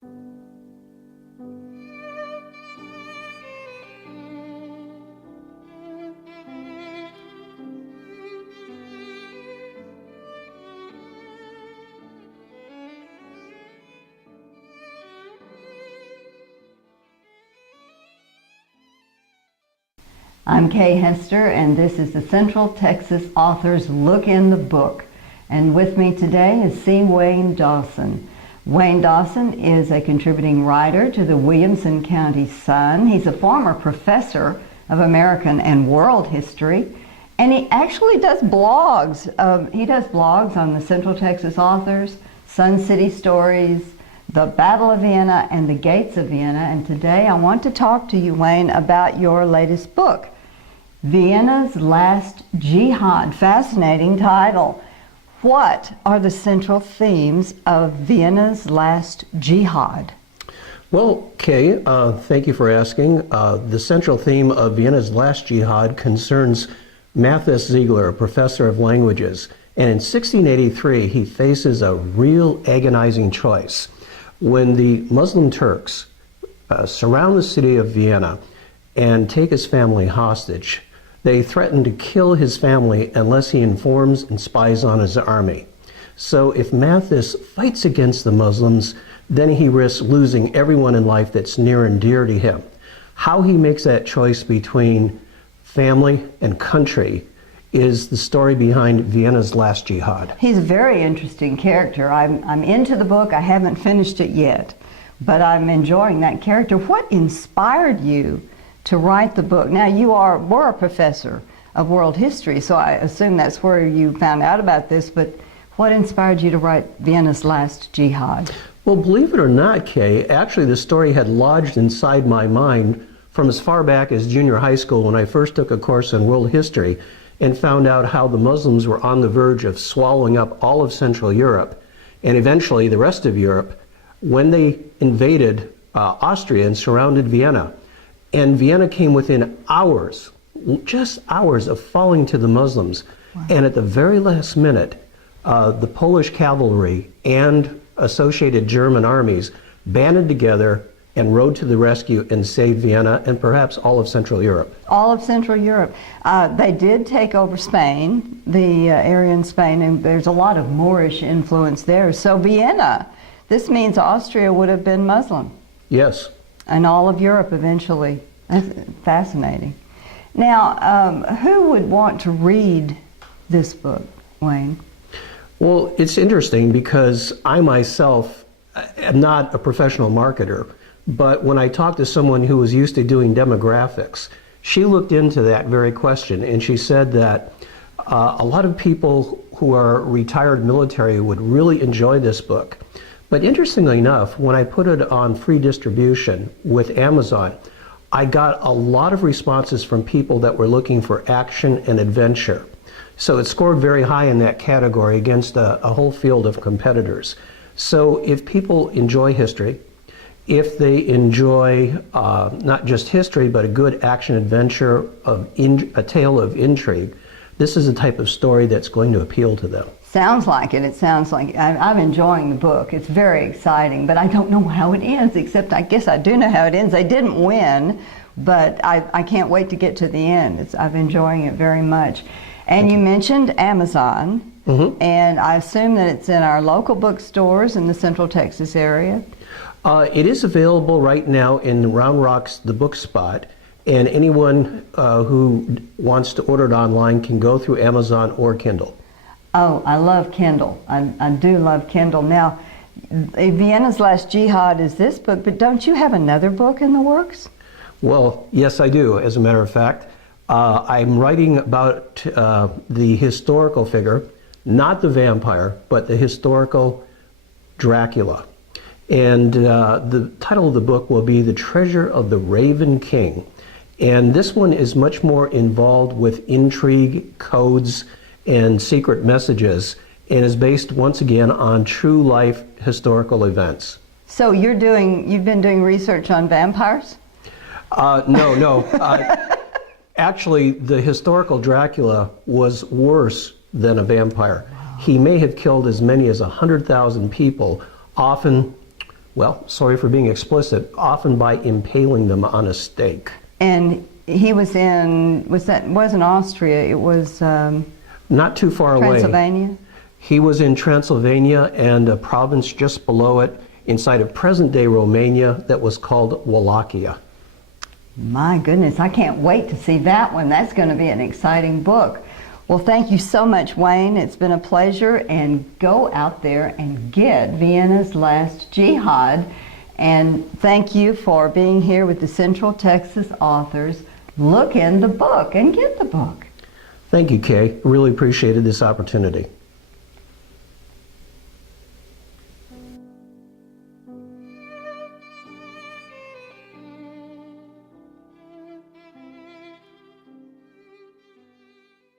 I'm Kay Hester, and this is the Central Texas Authors Look in the Book. And with me today is C. Wayne Dawson. Wayne Dawson is a contributing writer to the Williamson County Sun. He's a former professor of American and world history, and he actually does blogs. He does blogs on the Central Texas Authors, Sun City Stories, the Battle of Vienna, and the Gates of Vienna. And today I want to talk to you, Wayne, about your latest book, Vienna's Last Jihad. Fascinating title. What are the central themes of Vienna's Last Jihad? Well, Kay, thank you for asking. The central theme of Vienna's Last Jihad concerns Matthias Ziegler, a professor of languages. And in 1683, he faces a real agonizing choice. When the Muslim Turks surround the city of Vienna and take his family hostage, they threaten to kill his family unless he informs and spies on his army. So if Matthias fights against the Muslims, then he risks losing everyone in life that's near and dear to him. How he makes that choice between family and country is the story behind Vienna's Last Jihad. He's a very interesting character. I'm into the book. I haven't finished it yet, but I'm enjoying that character. What inspired you to write the book? Now, you were a professor of world history, so I assume that's where you found out about this, but what inspired you to write Vienna's Last Jihad? Well, believe it or not, Kay, actually the story had lodged inside my mind from as far back as junior high school when I first took a course in world history and found out how the Muslims were on the verge of swallowing up all of Central Europe and eventually the rest of Europe when they invaded Austria and surrounded Vienna. And Vienna came within hours, just hours, of falling to the Muslims. Wow. And at the very last minute, the Polish cavalry and associated German armies banded together and rode to the rescue and saved Vienna and perhaps all of Central Europe. All of Central Europe. They did take over Spain, the area in Spain, and there's a lot of Moorish influence there. So Vienna, this means Austria would have been Muslim. Yes. And all of Europe eventually. That's fascinating. Now, who would want to read this book, Wayne? Well, it's interesting because I myself am not a professional marketer, but when I talked to someone who was used to doing demographics, she looked into that very question and she said that a lot of people who are retired military would really enjoy this book. But interestingly enough, when I put it on free distribution with Amazon, I got a lot of responses from people that were looking for action and adventure. So it scored very high in that category against a whole field of competitors. So if people enjoy history, if they enjoy not just history, but a good action adventure, a tale of intrigue, this is a type of story that's going to appeal to them. Sounds like it. It sounds like it. I'm enjoying the book. It's very exciting, but I don't know how it ends, except I guess I do know how it ends. They didn't win, but I can't wait to get to the end. I'm enjoying it very much. And you mentioned Amazon, and I assume that it's in our local bookstores in the Central Texas area. It is available right now in Round Rock's The Book Spot, and anyone who wants to order it online can go through Amazon or Kindle. Oh, I love Kindle. I do love Kindle. Now, Vienna's Last Jihad is this book, but don't you have another book in the works? Well, yes, I do, as a matter of fact. I'm writing about the historical figure, not the vampire, but the historical Dracula. And the title of the book will be The Treasure of the Raven King. And this one is much more involved with intrigue, codes, and secret messages, and is based once again on true life historical events. So you've been doing research on vampires? No. Actually, the historical Dracula was worse than a vampire. Wow. He may have killed as many as 100,000 people, often well, sorry for being explicit, often by impaling them on a stake. And he was in, wasn't Austria, it was Not too far away. Transylvania? He was in Transylvania and a province just below it inside of present-day Romania that was called Wallachia. My goodness, I can't wait to see that one. That's going to be an exciting book. Well, thank you so much, Wayne. It's been a pleasure. And go out there and get Vienna's Last Jihad. And thank you for being here with the Central Texas authors. Look in the book and get the book. Thank you, Kay. Really appreciated this opportunity.